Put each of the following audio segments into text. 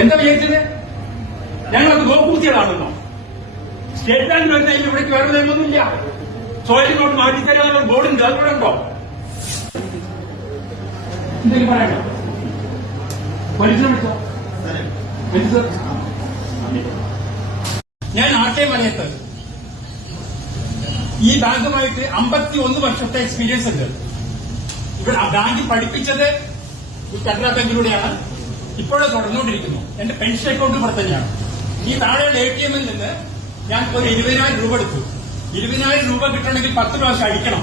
എന്താ വിചാരിച്ചത്? ഞങ്ങളത് ഗോപൂർത്തികളാണെന്നോ? സ്റ്റേറ്റ് ബാങ്ക് വരുന്ന ഇവിടേക്ക് വേറെ നിയമമൊന്നുമില്ല. സോയിൽ നോട്ട് മാറ്റിത്തരാനുള്ള ബോർഡുണ്ട്, അതുകൂടെ ഉണ്ടോ? എന്തെങ്കിലും പറയണോ? പോലീസിനെ വിളിച്ചോ? ഞാൻ ആട്ടയമലയത്ത് ഈ ബാങ്കുമായിട്ട് 51 വർഷത്തെ എക്സ്പീരിയൻസ് ഉണ്ട്. ഇവിടെ ആ ബാങ്കിൽ പഠിപ്പിച്ചത് കനറ ബാങ്കിലൂടെയാണ്. ഇപ്പോഴും തുടർന്നുകൊണ്ടിരിക്കുന്നു. എന്റെ പെൻഷൻ അക്കൗണ്ട് ഇവിടെ തന്നെയാണ്. ഈ താഴെയുള്ള ATM ൽ നിന്ന് ഞാൻ ഒരു 20,000 രൂപ എടുത്തു. 20,000 രൂപ കിട്ടണമെങ്കിൽ 10 പ്രാവശ്യം അടിക്കണം.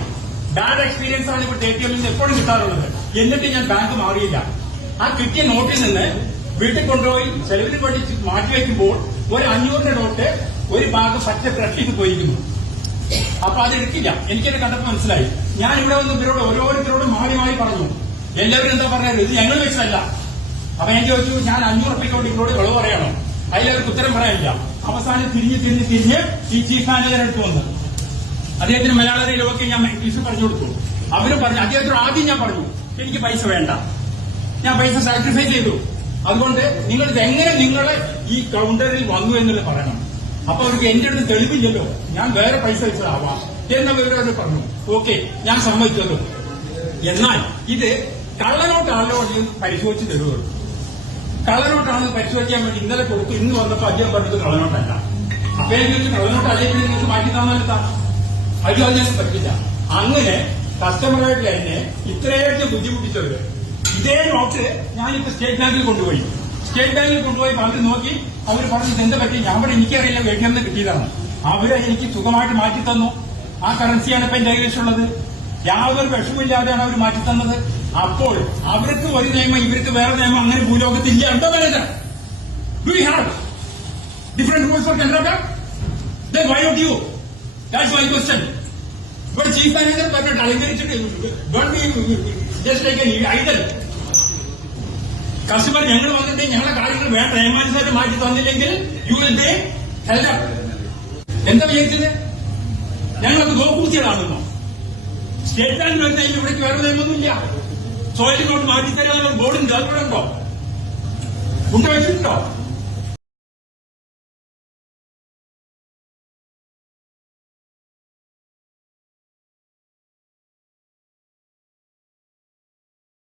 ബാഡ് എക്സ്പീരിയൻസ് ആണ് ഇവിടുത്തെ ATM ൽ നിന്ന് എപ്പോഴും കിട്ടാറുള്ളത്. എന്നിട്ട് ഞാൻ ബാങ്ക് മാറിയില്ല. ആ കിട്ടിയ നോട്ടിൽ നിന്ന് വീട്ടിൽ കൊണ്ടുപോയി ചെലവിന് വേണ്ടി മാറ്റിവെക്കുമ്പോൾ ഒരു 500 നോട്ട് ഒരു ഭാഗം പച്ച പ്രട്ടിക്ക് പോയിരിക്കുന്നു. അപ്പൊ അത് എടുക്കില്ല. എനിക്കത് കണ്ടപ്പോൾ മനസ്സിലായി. ഞാൻ ഇവിടെ വന്ന് ഇവരോട് ഓരോരുത്തരോടും മാറി പറഞ്ഞു. എല്ലാവരും എന്താ പറഞ്ഞത്? ഇത് ഞങ്ങൾ വെച്ചതല്ല. അപ്പൊ ഞാൻ ചോദിച്ചു, ഞാൻ 500 റുപ്യക്കോട്ട് ഇവരോട് വിളവ് പറയണോ? അതിലവർക്ക് ഉത്തരം പറയാനില്ല. അവസാനം തിരിഞ്ഞ് ഈ ചീഫ് മാനേജർ എടുത്തു വന്ന് അദ്ദേഹത്തിന് മലയാളത്തിലൊക്കെ ഞാൻ ഇംഗ്ലീഷ് പറഞ്ഞു കൊടുത്തു. അവരും പറഞ്ഞു. അദ്ദേഹത്തിന് ആദ്യം ഞാൻ പറഞ്ഞു, എനിക്ക് പൈസ വേണ്ട, ഞാൻ പൈസ സാക്രിഫൈസ് ചെയ്തു. അതുകൊണ്ട് നിങ്ങൾ ഇതെങ്ങനെ നിങ്ങളെ ഈ കൗണ്ടറിൽ വന്നു എന്നുള്ളത് പറയണം. അപ്പൊ അവർക്ക് എന്റെ അടുത്ത് തെളിവില്ലല്ലോ, ഞാൻ വേറെ പൈസ വെച്ചതാവാം എന്ന വിവരം പറഞ്ഞു. ഓക്കെ, ഞാൻ സമ്മതിച്ചല്ലോ. എന്നാൽ ഇത് കള്ളനോട്ടാണല്ലോ പരിശോധിച്ച് തരുള്ളൂ. കള്ളനോട്ടാണ് പരിശോധിക്കാൻ വേണ്ടി ഇന്നലെ കൊടുത്തു. ഇന്ന് വന്നപ്പോ അദ്ദേഹം പറഞ്ഞത് കള്ളനോട്ടല്ല. അപ്പൊ ഞാൻ ചോദിച്ചു, കള്ളനോട്ട് അല്ലെങ്കിൽ നിങ്ങൾക്ക് മാറ്റി തന്നാലെത്താം. അത് ഞാൻ പറ്റില്ല. അങ്ങനെ കസ്റ്റമറായിട്ട് എന്നെ ഇത്രയൊക്കെ ബുദ്ധിമുട്ടിച്ചവര് ഇതേ നോട്ട് ഞാനിപ്പോ സ്റ്റേറ്റ് ബാങ്കിൽ കൊണ്ടുപോയി. സ്റ്റേറ്റ് ബാങ്കിൽ കൊണ്ടുപോയി അവർ നോക്കി. അവർ പറഞ്ഞത് എന്താ പറ്റി? ഞാൻ ഇവിടെ എനിക്കറിയില്ല, ATM ന്ന് കിട്ടിയതാണ്. അവരെ എനിക്ക് സുഖമായിട്ട് മാറ്റി തന്നു. ആ കറൻസിയാണ് ഇപ്പൊ എന്റെ കൈവശമുള്ളത്. യാതൊരു വിഷമില്ലാതെയാണ് അവർ മാറ്റി തന്നത്. അപ്പോൾ അവർക്ക് ഒരു നിയമം, ഇവർക്ക് വേറെ നിയമം, അങ്ങനെ ഭൂലോകത്തില്ല. ഉണ്ടോ പറയുന്നത്? Do you have different rules for Canara bank? Then why not you? That's my question. ഇവിടെ ചീഫ് മാനേജർ പറഞ്ഞിട്ട് അലങ്കരിച്ചിട്ട് just like an idol. Customer ഞങ്ങൾ വന്നിട്ട് ഞങ്ങളുടെ കാര്യങ്ങൾ വേണ്ട നിയമാനുസരിച്ച് മാറ്റി തന്നില്ലെങ്കിൽ you will be held up. എന്താ വിചാരിച്ചത്? ഞങ്ങളത് ഗോപൂർത്തികളാണെന്നോ? സ്റ്റേറ്റ് ബാങ്ക് വരുന്ന ഇവിടേക്ക് വേറെ നിയമമൊന്നുമില്ല. സോയിൽ നോട്ട് മാറ്റിത്തരാനുള്ള ബോർഡുണ്ട്, അതുകൂടെ ഉണ്ടോ? വെച്ചിട്ടുണ്ടോ?